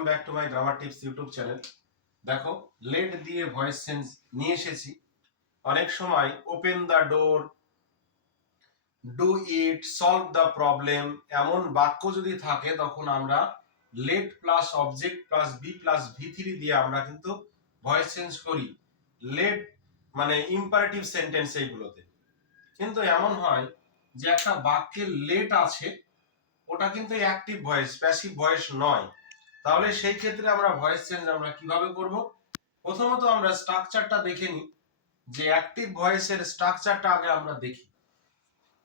Welcome back to my grammar tips YouTube channel. দেখো, let দিয়ে voice change নিয়ে এসেছি। অনেক সময় open the door, do it, solve the problem এমন বাক্য যদি থাকে তখন আমরা let plus object plus be plus ভি3 দিয়ে আমরা কিন্তু ভয়েস চেঞ্জ করি। লেট মানে ইম্পারেটিভ সেন্টেন্স এইগুলোতে। কিন্তু এমন হয় যে একটা বাক্যে লেট আছে, ওটা কিন্তু অ্যাক্টিভ ভয়েস, প্যাসিভ ভয়েস নয়। তাহলে সেই ক্ষেত্রে আমরা ভয়েস চেঞ্জ আমরা কিভাবে করব? প্রথমত আমরা স্ট্রাকচারটা দেখে নিই, যে অ্যাক্টিভ ভয়েসের স্ট্রাকচারটা আগে আমরা দেখি।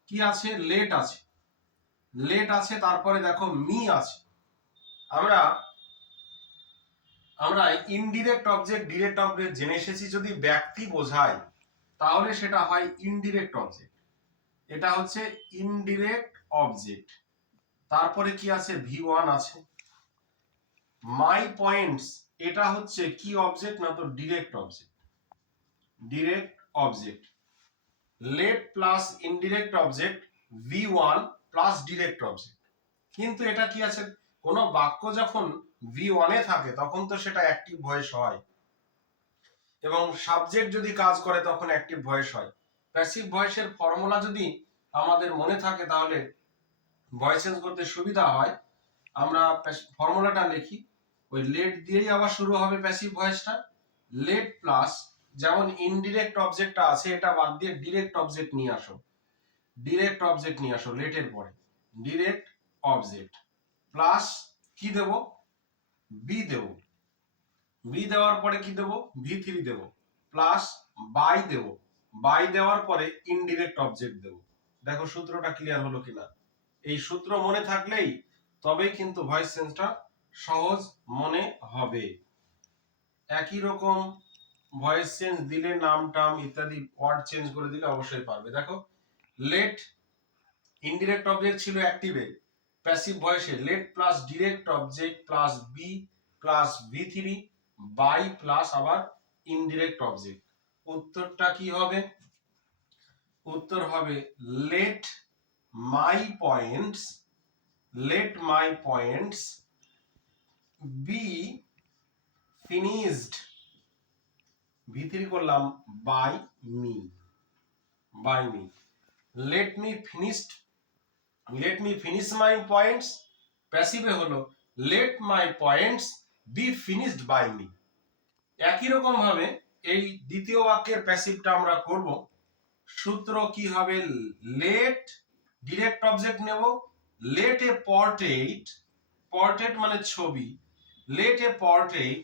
কি আছে? লেট আছে, লেট আছে, তারপরে দেখো মি আছে। আমরা ইনডিরেক্ট অবজেক্ট ডিরেক্ট অবজেক্ট জেনে এসেছি। যদি ব্যক্তি বোঝায় তাহলে সেটা হয় ইনডিরেক্ট অবজেক্ট, এটা হচ্ছে ইনডিরেক্ট অবজেক্ট। তারপরে কি আছে? ভি1 আছে। মাই পয়েন্টস, এটা হচ্ছে কি অবজেক্ট? না তো direct object, direct object. Let plus indirect object V1 plus direct object. কিন্তু এটা কি আছে? কোন বাক্য যখন ভি1 এ থাকে তখন তো সেটা অ্যাক্টিভ ভয়েস হয়, এবং সাবজেক্ট যদি কাজ করে তখন অ্যাক্টিভ ভয়েস হয়। প্যাসিভ ভয়েসের ফর্মুলা যদি আমাদের মনে থাকে তাহলে ভয়েস চেঞ্জ করতে সুবিধা হয়। আমরা ফর্মুলাটা লিখি, ওই লেট দিয়েই আবার শুরু হবে প্যাসিভ ভয়েসটা। লেট প্লাস, যেমন ইনডিরেক্ট অবজেক্টটা আছে এটা বাদ দিয়ে ডিরেক্ট অবজেক্ট নিয়ে আসো, ডিরেক্ট অবজেক্ট নিয়ে আসো লেটের পরে, ডিরেক্ট অবজেক্ট প্লাস কি দেব? বি দেব। বি দেওয়ার পরে কি দেব? ভি3 দেব প্লাস বাই দেব। বাই দেওয়ার পরে ইনডিরেক্ট অবজেক্ট দেব। দেখো সূত্রটা ক্লিয়ার হলো কিনা? এই সূত্র মনে থাকলেই তবেই কিন্তু ভয়েস চেঞ্জটা সহজ মনে হবে। একই রকম ভয়েস চেঞ্জ দিলে নাম টাম ইত্যাদি ওয়ার্ড চেঞ্জ করে দিলে অবশ্যই পারবে। দেখো, লেট ইনডিরেক্ট অবজেক্ট ছিল অ্যাক্টিভে, প্যাসিভ ভয়েসে let plus direct object plus be plus ভি3 বাই প্লাস আবার ইনডিরেক্ট অবজেক্ট। উত্তরটা কি হবে? উত্তর হবে let my points, let my points be finished, ভি3 করলাম by me, by me. Let me finished, let me finish my points, প্যাসিভে হলো let my points be finished by me. একই রকম ভাবে এই দ্বিতীয় বাক্যের প্যাসিভটা আমরা করব। সূত্র কি হবে? লেট ডিরেক্ট অবজেক্ট নেব, লেট এ পোর্ট্রেট, পোর্ট্রেট মানে ছবি, লেট এ পোর্ট্রেট,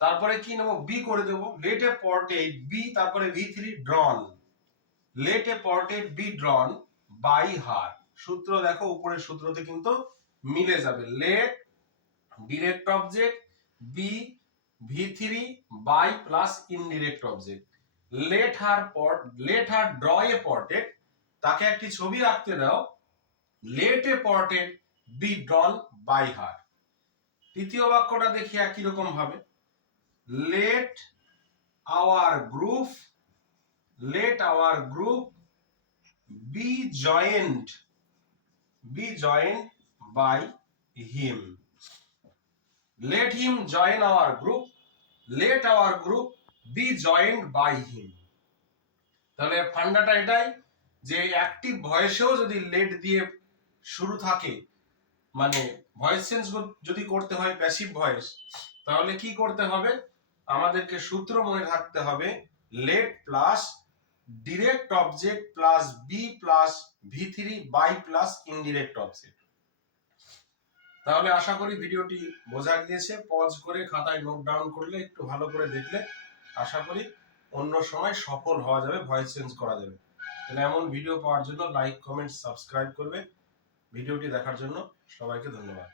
তারপরে কি নেব? বি করে দেব, লেট এ পোর্ট্রেট বি, তারপরে ভি3 drawn, let a portrait be drawn by her. সূত্র দেখো উপরের সূত্রতে কিন্তু মিলে যাবে। লেট ডিরেক্ট অবজেক্ট বি ভি3 by plus indirect object. Let her draw a portrait, তাকে একটি ছবি আঁকতে দাও, let a portrait be drawn by her. তৃতীয় বাক্যটা দেখি একই রকম ভাবে, let our group, let our group be joined, be joined by him, let him join our group, let our group be joined by him। তাহলে ফান্ডাটা এটাই, যে active ভয়েসেও যদি লেট দিয়ে শুরু থাকে, মানে ভয়েস চেঞ্জ যদি করতে হয় প্যাসিভ ভয়েস, তাহলে কি করতে হবে? আমাদেরকে সূত্র মনে রাখতে হবে, let plus direct object plus be plus ভি3 বাই প্লাস ইনডিরেক্ট অবজেক্ট। তাহলে আশা করি ভিডিওটি বোঝা গিয়েছে। পজ করে খাতায় নোট ডাউন করলে, একটু ভালো করে দেখলে আশা করি অন্য সময় সফল হওয়া যাবে, ভয়েস চেঞ্জ করা যাবে। তাহলে এমন ভিডিও পাওয়ার জন্য লাইক, কমেন্ট, সাবস্ক্রাইব করবে। ভিডিওটি দেখার জন্য সবাইকে ধন্যবাদ।